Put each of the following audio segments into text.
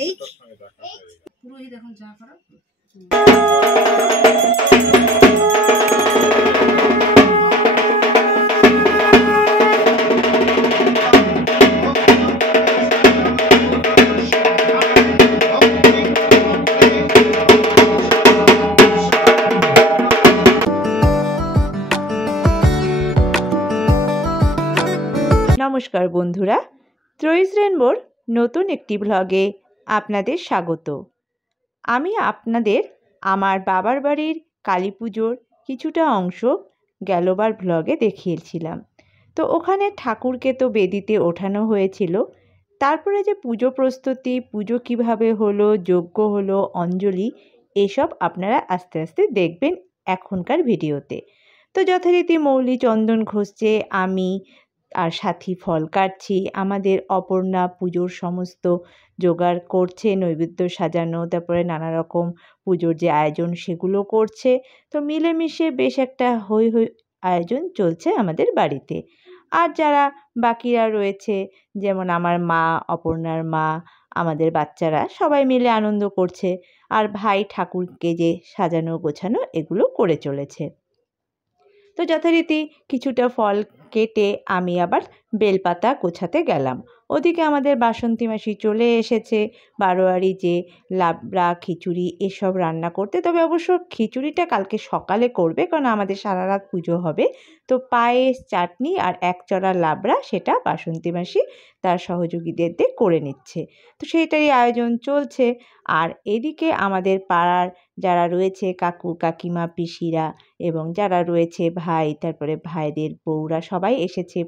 এই পুরোহিত এখন যা করা। নমস্কার বন্ধুরা, ত্রয়ীস রেনবোর নতুন একটি ব্লগে আপনাদের স্বাগত। আমি আপনাদের আমার বাবার বাড়ির কালী পুজোর কিছুটা অংশ গেলবার ব্লগে দেখিয়েছিলাম। তো ওখানে ঠাকুরকে তো বেদিতে ওঠানো হয়েছিল, তারপরে যে পুজো প্রস্তুতি, পুজো কিভাবে হলো, যজ্ঞ হলো, অঞ্জলি, এসব আপনারা আস্তে আস্তে দেখবেন এখনকার ভিডিওতে। তো যথারীতি মৌলি চন্দন ঘষছে, আমি আর সাথী ফল কাটছি, আমাদের অপর্ণা পুজোর সমস্ত জোগাড় করছে, নৈবেদ্য সাজানো, তারপরে নানা রকম পুজোর যে আয়োজন সেগুলো করছে। তো মিলেমিশে বেশ একটা হৈ হৈ আয়োজন চলছে আমাদের বাড়িতে। আর যারা বাকিরা রয়েছে, যেমন আমার মা, অপর্ণার মা, আমাদের বাচ্চারা সবাই মিলে আনন্দ করছে। আর ভাই ঠাকুরকে যে সাজানো গোছানো এগুলো করে চলেছে। তো যথারীতি কিছুটা ফল কেটে আমি আবার বেলপাতা গোছাতে গেলাম। ওদিকে আমাদের বাসন্তী মাসি চলে এসেছে বারোয়ারি যে লাবড়া, খিচুড়ি এসব রান্না করতে। তবে অবশ্য খিচুড়িটা কালকে সকালে করবে, কারণ আমাদের সারা রাত পুজো হবে। তো পায়েস, চাটনি আর একচড়া লাবড়া সেটা বাসন্তী মাসি তার সহযোগীদের দিয়ে করে নিচ্ছে। তো সেইটারই আয়োজন চলছে। আর এদিকে আমাদের পাড়ার যারা রয়েছে কাকু, কাকিমা, পিসিরা এবং যারা রয়েছে ভাই, তারপরে ভাইদের বউরা সবাই এসেছে।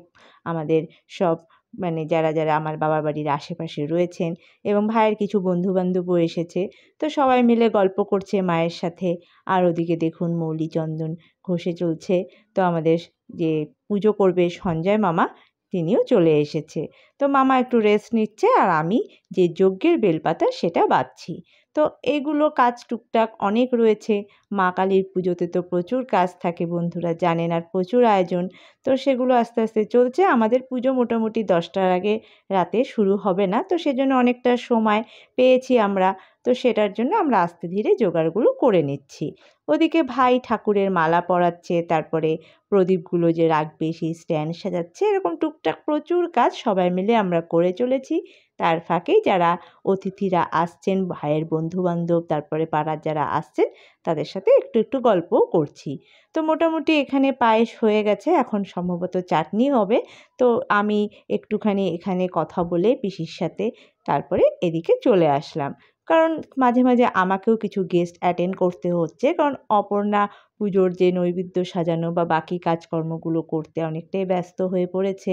আমাদের সব মানে যারা যারা আমার বাবার বাড়ির আশেপাশে রয়েছেন, এবং ভাইয়ের কিছু বন্ধুবান্ধবও এসেছে। তো সবাই মিলে গল্প করছে মায়ের সাথে। আর ওদিকে দেখুন মৌলি চন্দন ঘষে চলছে। তো আমাদের যে পুজো করবে সঞ্জয় মামা, তিনিও চলে এসেছে। তো মামা একটু রেস্ট নিচ্ছে, আর আমি যে যজ্ঞের বেলপাতা সেটা বাঁধছি। তো এইগুলো কাজ টুকটাক অনেক রয়েছে। মা কালীর পুজোতে তো প্রচুর কাজ থাকে বন্ধুরা জানেন, আর প্রচুর আয়োজন। তো সেগুলো আস্তে আস্তে চলছে। আমাদের পুজো মোটামুটি 10টার আগে রাতে শুরু হবে না, তো সেজন্য অনেকটা সময় পেয়েছি আমরা। তো সেটার জন্য আমরা আস্তে ধীরে জোগাড়গুলো করে নিচ্ছি। ওদিকে ভাই ঠাকুরের মালা পরাচ্ছে, তারপরে প্রদীপগুলো যে রাখবে সেই স্ট্যান্ড সাজাচ্ছে, এরকম টুকটাক প্রচুর কাজ সবাই মিলে আমরা করে চলেছি। তার ফাঁকেই যারা অতিথিরা আসছেন, ভাইয়ের বন্ধুবান্ধব, তারপরে পাড়ার যারা আসছেন, তাদের সাথে একটু একটু গল্পও করছি। তো মোটামুটি এখানে পায়েস হয়ে গেছে, এখন সম্ভবত চাটনি হবে। তো আমি একটুখানি এখানে কথা বলে পিসির সাথে তারপরে এদিকে চলে আসলাম, কারণ মাঝে মাঝে আমাকেও কিছু গেস্ট অ্যাটেন্ড করতে হচ্ছে, কারণ অপর্ণা পুজোর যে নৈবেদ্য সাজানো বা বাকি কাজকর্মগুলো করতে অনেকটাই ব্যস্ত হয়ে পড়েছে।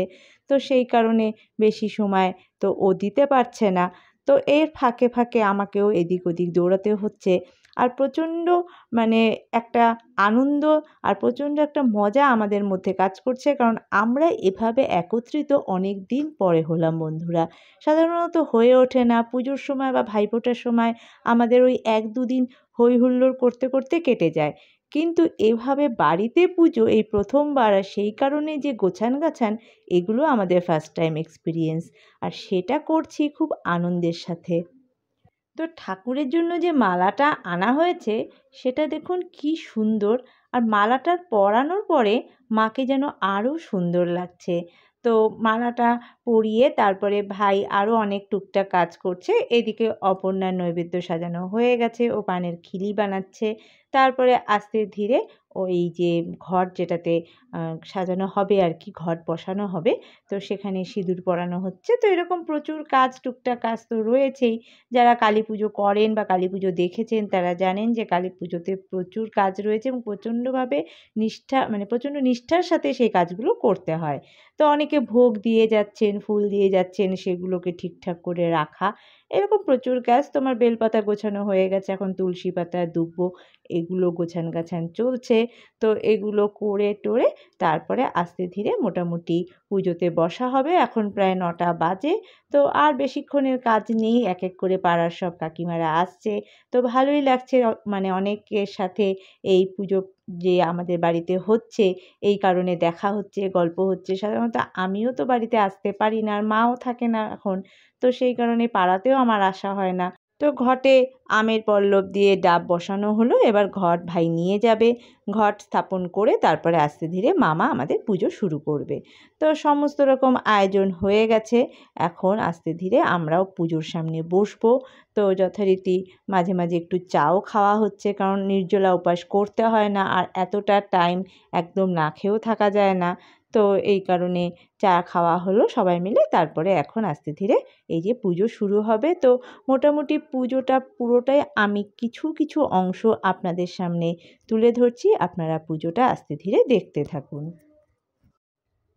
তো সেই কারণে বেশি সময় তো ও দিতে পারছে না। তো এর ফাঁকে ফাঁকে আমাকেও এদিক ওদিক দৌড়াতে হচ্ছে। আর প্রচণ্ড মানে একটা আনন্দ আর প্রচণ্ড একটা মজা আমাদের মধ্যে কাজ করছে, কারণ আমরা এভাবে একত্রিত অনেক দিন পরে হলাম বন্ধুরা। সাধারণত হয়ে ওঠে না পুজোর সময় বা ভাইফোঁটার সময়, আমাদের ওই 1-2 দিন হই হুল্লোড় করতে করতে কেটে যায়। কিন্তু এভাবে বাড়িতে পুজো এই প্রথমবার, আর সেই কারণে যে গোছান গাছান, এগুলো আমাদের ফার্স্ট টাইম এক্সপিরিয়েন্স, আর সেটা করছি খুব আনন্দের সাথে। তো ঠাকুরের জন্য যে মালাটা আনা হয়েছে সেটা দেখুন কি সুন্দর, আর মালাটার পরানোর পরে মাকে যেন আরও সুন্দর লাগছে। তো মালাটা পরিয়ে তারপরে ভাই আরও অনেক টুকটাক কাজ করছে। এদিকে অপর্ণার নৈবেদ্য সাজানো হয়ে গেছে, ও পানের খিলি বানাচ্ছে। তারপরে আস্তে ধীরে ওই যে ঘট যেটাতে সাজানো হবে আর কি, ঘট বসানো হবে, তো সেখানে সিঁদুর পরানো হচ্ছে। তো এরকম প্রচুর কাজ, টুকটাক কাজ তো রয়েছেই। যারা কালী পুজো করেন বা কালী পুজো দেখেছেন তারা জানেন যে কালী পুজোতে প্রচুর কাজ রয়েছে, এবং প্রচণ্ডভাবে প্রচণ্ড নিষ্ঠার সাথে সেই কাজগুলো করতে হয়। তো অনেকে ভোগ দিয়ে যাচ্ছেন, ফুল দিয়ে যাচ্ছেন, সেগুলোকে ঠিকঠাক করে রাখা, এরকম প্রচুর কাজ। তোমার বেলপাতা গোছানো হয়ে গেছে, এখন তুলসী পাতা, দুব্বো এগুলো গোছান গাছান চলছে। তো এগুলো করে টোরে তারপরে আস্তে ধীরে মোটামুটি পুজোতে বসা হবে। এখন প্রায় 9টা বাজে। তো আর বেশিক্ষণের কাজ নেই, এক এক করে পাড়ার সব কাকিমারা আসছে। তো ভালোই লাগছে, মানে অনেকের সাথে এই পুজো যে আমাদের বাড়িতে হচ্ছে এই কারণে দেখা হচ্ছে, গল্প হচ্ছে। সাধারণত আমিও তো বাড়িতে আসতে পারি না, আর মাও থাকে না এখন, তো সেই কারণে পাড়াতেও আমার আসা হয় না। তো ঘটে আমের পল্লব দিয়ে ডাব বসানো হলো, এবার ঘট ভাই নিয়ে যাবে। ঘট স্থাপন করে তারপরে আস্তে ধীরে মামা আমাদের পুজো শুরু করবে। তো সমস্ত রকম আয়োজন হয়ে গেছে, এখন আস্তে ধীরে আমরাও পুজোর সামনে বসবো। তো যথারীতি মাঝে মাঝে একটু চাও খাওয়া হচ্ছে, কারণ নির্জলা উপাস করতে হয় না, আর এতটা টাইম একদম না খেয়েও থাকা যায় না। তো এই কারণে চা খাওয়া হলো সবাই মিলে। তারপরে এখন আস্তে ধীরে এই যে পুজো শুরু হবে। তো মোটামুটি পুজোটা পুরোটাই আমি কিছু কিছু অংশ আপনাদের সামনে তুলে ধরছি, আপনারা পুজোটা আস্তে ধীরে দেখতে থাকুন।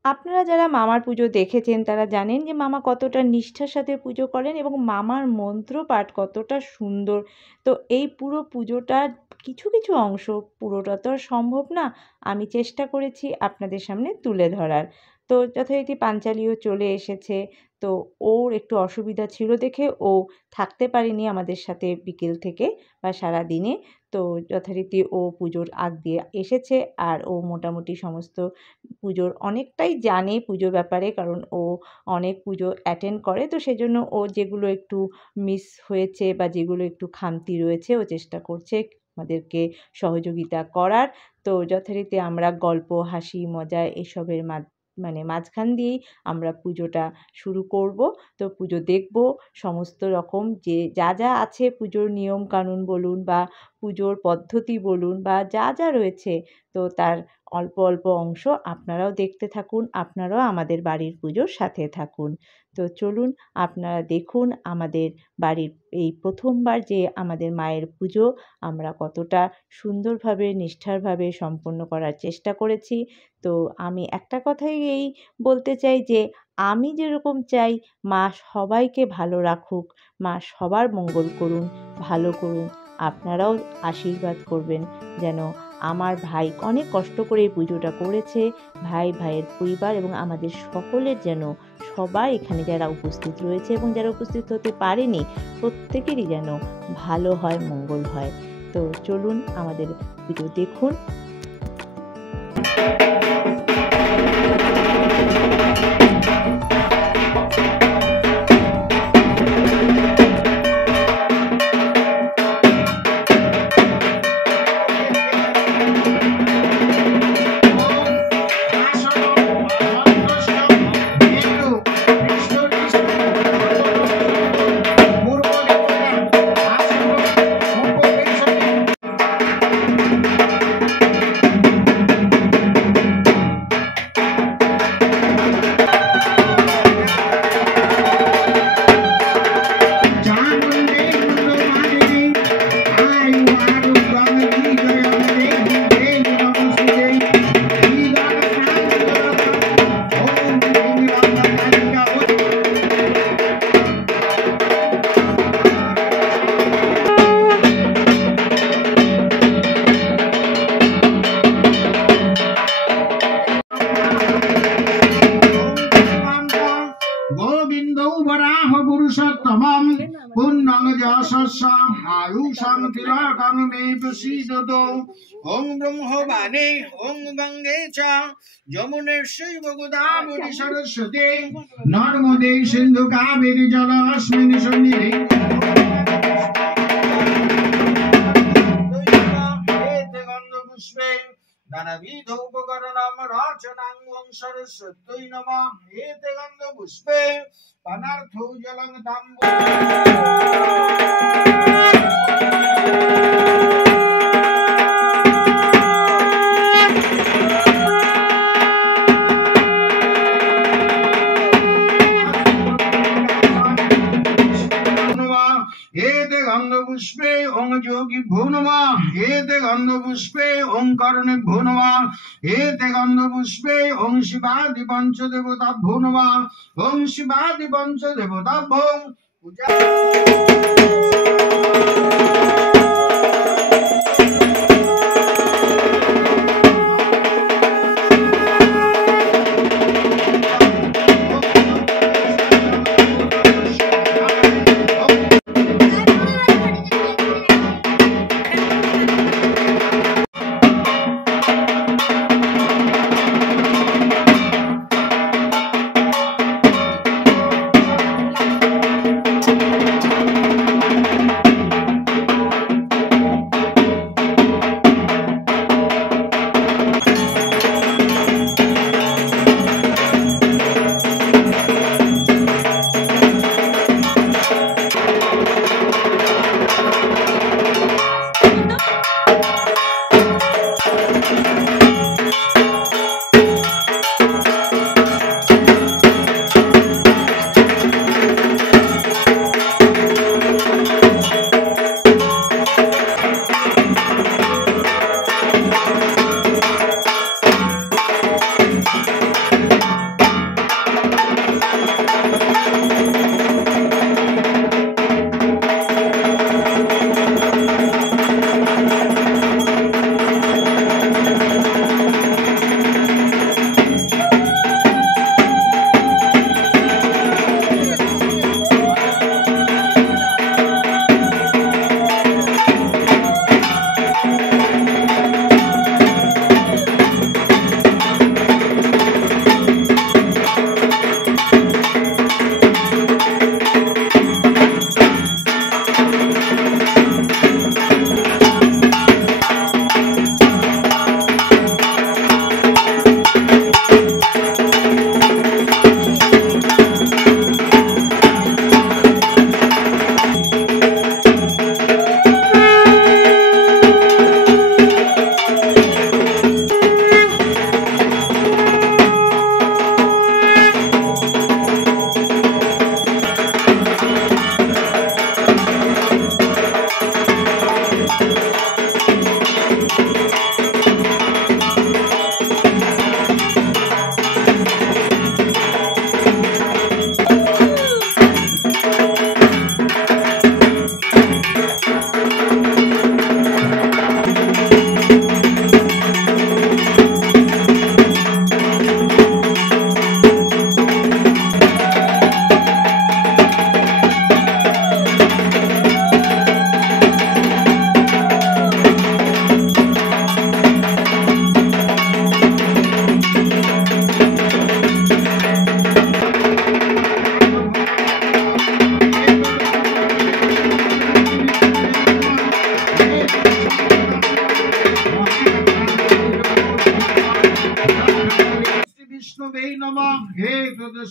আপনারা যারা মামার পুজো দেখেছেন তারা জানেন যে মামা কতটা নিষ্ঠার সাথে পুজো করেন এবং মামার মন্ত্র পাঠ কতটা সুন্দর। তো এই পুরো পুজোটার কিছু কিছু অংশ, পুরোটা তো আর সম্ভব না, আমি চেষ্টা করেছি আপনাদের সামনে তুলে ধরার। তো যথারীতি পাঞ্চালিও চলে এসেছে। তো ওর একটু অসুবিধা ছিল দেখে ও থাকতে পারেনি আমাদের সাথে বিকেল থেকে বা সারাদিনে। তো যথারীতি ও পুজোর আগ দিয়ে এসেছে, আর ও মোটামুটি সমস্ত পুজোর অনেকটাই জানে পুজোর ব্যাপারে, কারণ ও অনেক পুজো অ্যাটেন্ড করে। তো সেজন্য ও যেগুলো একটু মিস হয়েছে বা যেগুলো একটু খামতি রয়েছে ও চেষ্টা করছে আমাদেরকে সহযোগিতা করার। তো যথারীতি আমরা গল্প, হাসি, মজা এসবের মাঝখান দিয়েই আমরা পুজোটা শুরু করব। তো পুজো দেখব, সমস্ত রকম যে যা যা আছে পুজোর নিয়ম কানুন বলুন বা পুজোর পদ্ধতি বলুন বা যা যা রয়েছে, তো তার অল্প অল্প অংশ আপনারাও দেখতে থাকুন, আপনারাও আমাদের বাড়ির পুজোর সাথে থাকুন। তো চলুন আপনারা দেখুন আমাদের বাড়ির এই প্রথমবার যে আমাদের মায়ের পুজো আমরা কতটা সুন্দরভাবে নিষ্ঠারভাবে সম্পন্ন করার চেষ্টা করেছি। তো আমি একটা কথাই বলতে চাই যে আমি যেরকম চাই মা সবাইকে ভালো রাখুক, মা সবার মঙ্গল করুন, ভালো করুন। আপনারাও আশীর্বাদ করবেন যেন আমার ভাই অনেক কষ্ট করে এই পুজোটা করেছে, ভাই, ভাইয়ের পরিবার এবং আমাদের সকলের যেন সবাই এখানে যারা উপস্থিত রয়েছে এবং যারা উপস্থিত হতে পারেনি প্রত্যেকেরই যেন ভালো হয়, মঙ্গল হয়। তো চলুন আমাদের পুজো দেখুন। ओम ब्रह्मवाणी ओम गंगे च यमुने शिव गोदावरी सरस्वती नर्मदे सिंधु कावेरी जलास्मिन् सन्निधि पुष्पे नानाविध उपकरणं रचनांगं सरस्वत्यै नमः एते गन्ध पुष्पे अनर्थो जलं ताम्बूलं पुष्पे ओं जोगी भो नमः एते गंध पुष्पे ओं कर्णे भो नमः एते गंध पुष्पे ओं शिवादि पंच देवता भो नमः ओं शिवादि पंच देवता भो पूजा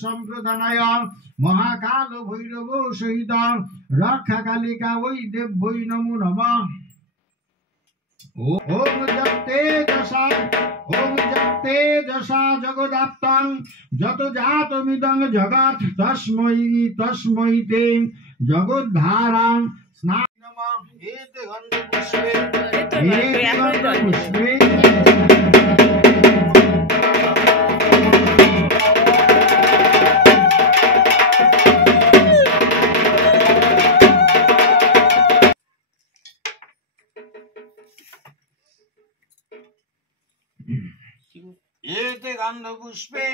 সম্প্রদানায় মহাকাল ভৈরব সহিত রক্ষা কালিকা ওই দেব্যই নমো নমঃ। ওম জপ্তে যশা জগদাপ্তং যত জাতমিদং জগৎ তস্मै তে জগদ্ধারাং স্নান নমঃ। এতে গন্ধ পুষ্পে এতে গন্ধ পুষ্পে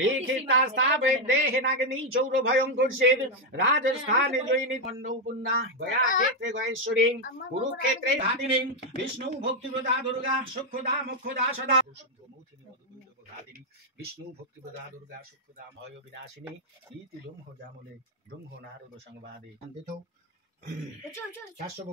लिखिता स्थापित देहिनाग्नि चौर भयंकर सेद राजस्थान जयिनी मन्नौपुन्ना गया क्षेत्रे गयेश्वरी कुरुक्षेत्रे धादिनी विष्णु भक्तिप्रदा दुर्गा सुखदा मुखदा सदा विष्णु भक्तिप्रदा दुर्गा सुखदा भय विनाशिनी इति ब्रह्म जामले ब्रह्म नारद संवादे देखो 400 को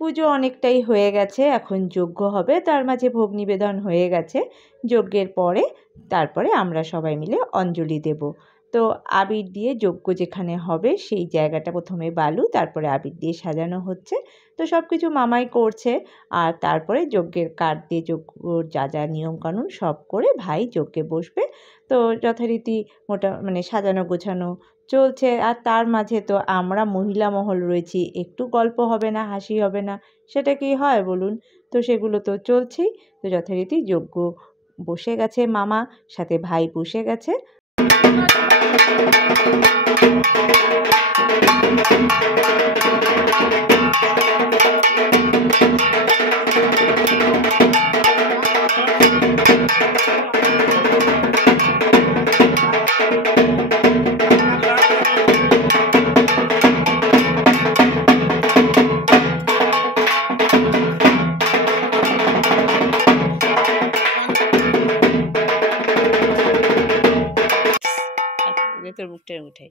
পুজো অনেকটাই হয়ে গেছে, এখন যজ্ঞ হবে। তার মাঝে ভোগ নিবেদন হয়ে গেছে। যজ্ঞের পরে তারপরে আমরা সবাই মিলে অঞ্জলি দেব। তো আবির দিয়ে যজ্ঞ যেখানে হবে সেই জায়গাটা প্রথমে বালু, তারপরে আবির দিয়ে সাজানো হচ্ছে। তো সব কিছু মামাই করছে। আর তারপরে যজ্ঞের কাঠ দিয়ে যজ্ঞর যা যা নিয়মকানুন সব করে ভাই যজ্ঞে বসবে। তো যথারীতি সাজানো গোছানো চলছে। আর তার মাঝে তো আমরা মহিলা মহল রয়েছি, একটু গল্প হবে না, হাসি হবে না, সেটা কি হয় বলুন? তো সেগুলো তো চলছেই। তো যথারীতি যজ্ঞ বসে গেছে, মামা সাথে ভাই বসে গেছে। তোর মুখটা উঠাই।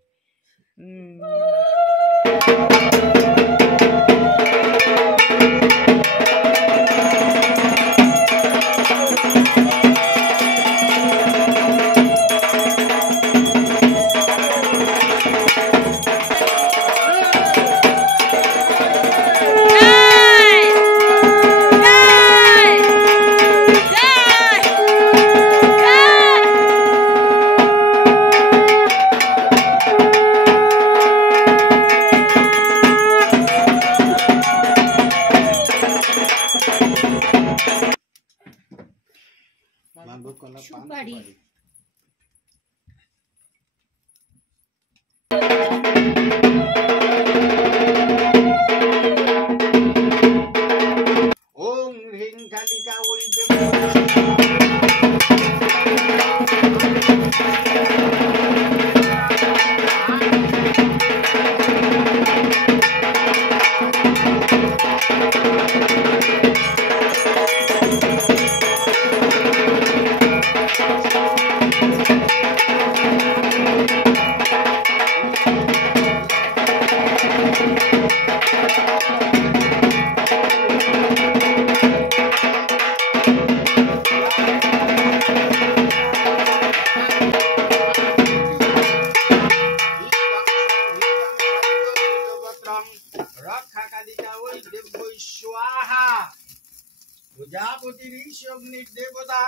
প্রজাপতি ঋষি অগ্নির দেবতা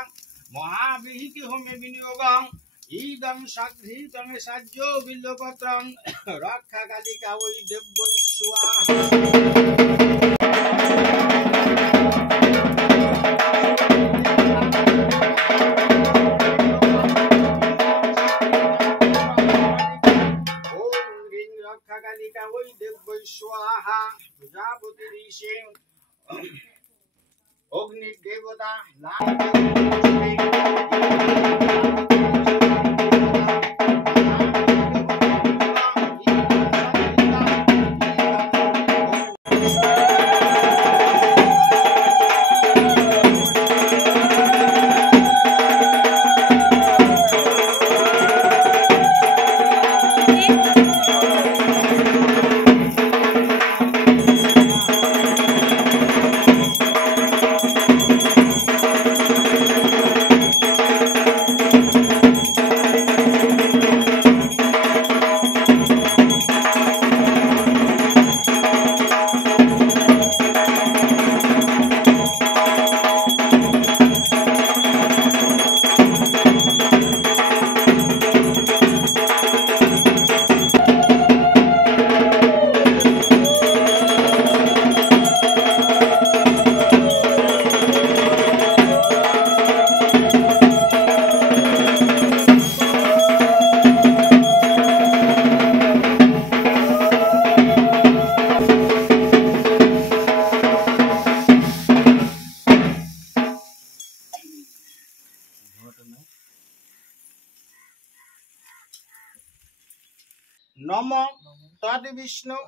মহাবিহিতি হোমে বিনিয়োগং ইদং সাঘৃতং সাজ্য বিল্লপত্রং রক্ষা কালিকা ওই দেব্যই স্বাহা। রক্ষা কালিকা ওই দেব্যই স্বাহা। প্রজাপতি ঋষি অগ্নির দেবতা নম তদ বিষ্ণু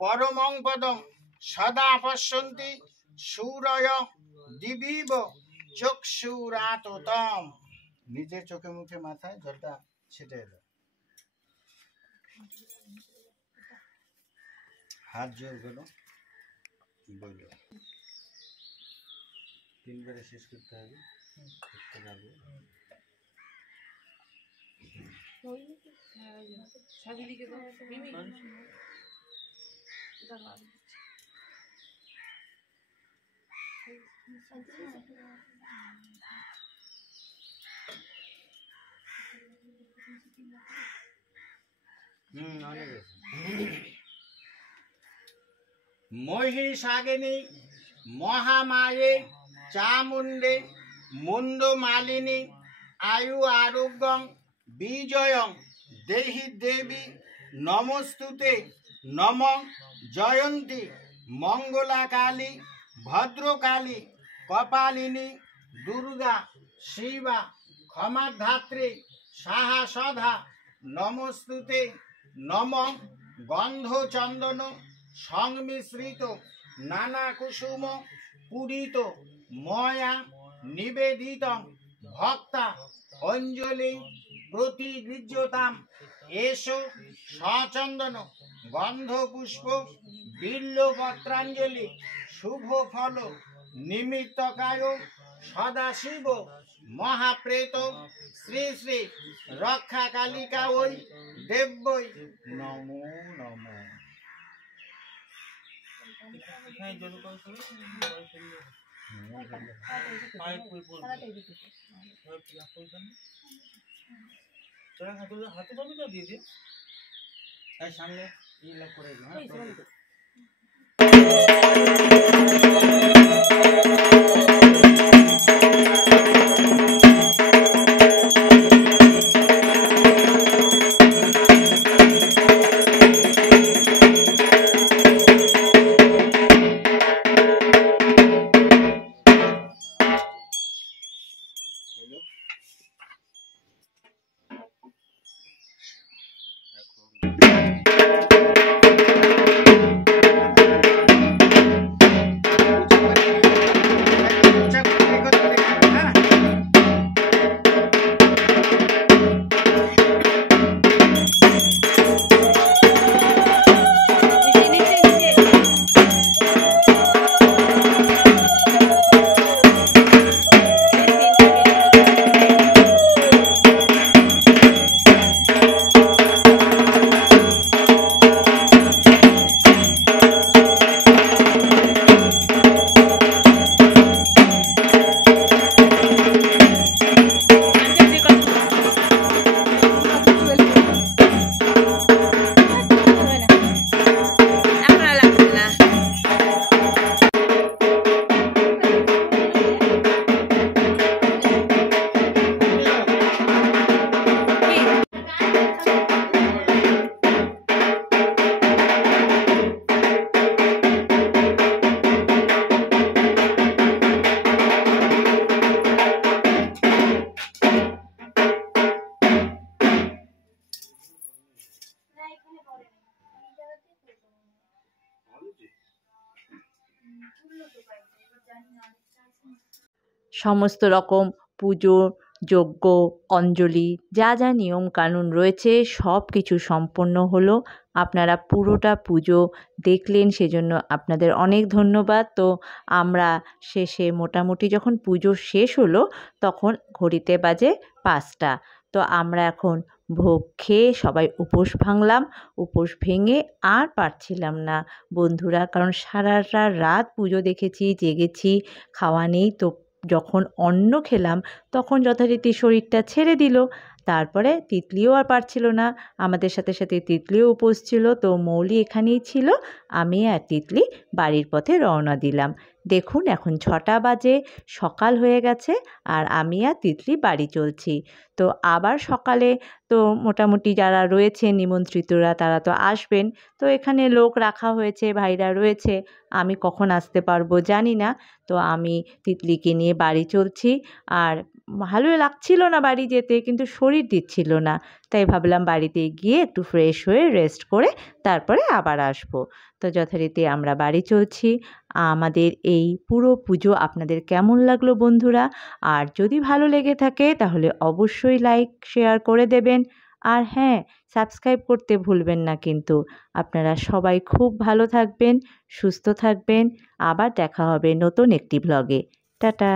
পরমং পদম সদা পশ্যন্তি সূরয় দিবিব চক্ষুরাততম। নিজের চোখে মুখে মাথায় জলটা ছিটে এলো, হাত জোর গেল, বলল 3 বারে শেষ করতে হবে। মহিষাগিনী মহামায়ে চামুণ্ডে মুন্ড মালিনী আয়ু আরোগ্যং বিজয়ং দেহি দেবী নমস্তুতে। নম জয়ন্তী মঙ্গলা কালী ভদ্রকালী কপালিনী দুর্গা শিবা ক্ষমাধাত্রী সাহা সধা নমস্তুতে। নম গন্ধ চন্দন সংমিশ্রিত নানা কুসুম পুরিত ময়া নিবেদিত ভক্তা অঞ্জলি প্রতিগৃহ্যতাম। এসো সচন্দন গন্ধ পুষ্প বিল্লপত্রাঞ্জলি শুভ ফল নিমিত্তকায় সদাশিব মহাপ্রেত শ্রী শ্রী রক্ষা কালিকা ওই দেব্যই নমো নমঃ। সামনে করে সমস্ত রকম পুজো, যজ্ঞ, অঞ্জলি যা যা নিয়মকানুন রয়েছে সব কিছু সম্পন্ন হলো। আপনারা পুরোটা পুজো দেখলেন, সেজন্য আপনাদের অনেক ধন্যবাদ। তো আমরা শেষে মোটামুটি যখন পুজো শেষ হলো তখন ঘড়িতে বাজে 5টা। তো আমরা এখন ভোগ খেয়ে সবাই উপোস ভাঙলাম। উপোস ভেঙে আর পারছিলাম না বন্ধুরা, কারণ সারাটা রাত পুজো দেখেছি, জেগেছি, খাওয়া নেই। তো যখন অন্ন খেলাম তখন যথারীতি শরীরটা ছেড়ে দিল। তারপরে তিতলিও আর পারছিল না, আমাদের সাথে সাথে তিতলিও উপোস ছিল। তো মৌলি এখানেই ছিল, আমি আর তিতলি বাড়ির পথে রওনা দিলাম। দেখুন এখন 6টা বাজে, সকাল হয়ে গেছে, আর আমি আর তিতলি বাড়ি চলছি। তো আবার সকালে তো মোটামুটি যারা রয়েছে নিমন্ত্রিতরা তারা তো আসবেন। তো এখানে লোক রাখা হয়েছে, ভাইরা রয়েছে, আমি কখন আসতে পারবো জানি না। তো আমি তিতলিকে নিয়ে বাড়ি চলছি। আর ভালোই লাগছিল না বাড়ি যেতে, কিন্তু শরীর দিচ্ছিল না। তাই ভাবলাম বাড়িতে গিয়ে একটু ফ্রেশ হয়ে রেস্ট করে তারপরে আবার আসবো। তো যথারীতি আমরা বাড়ি চলছি। আমাদের এই পুরো পুজো আপনাদের কেমন লাগলো বন্ধুরা? আর যদি ভালো লেগে থাকে তাহলে অবশ্যই লাইক শেয়ার করে দেবেন। আর হ্যাঁ, সাবস্ক্রাইব করতে ভুলবেন না কিন্তু। আপনারা সবাই খুব ভালো থাকবেন, সুস্থ থাকবেন। আবার দেখা হবে নতুন একটি ব্লগে। টাটা।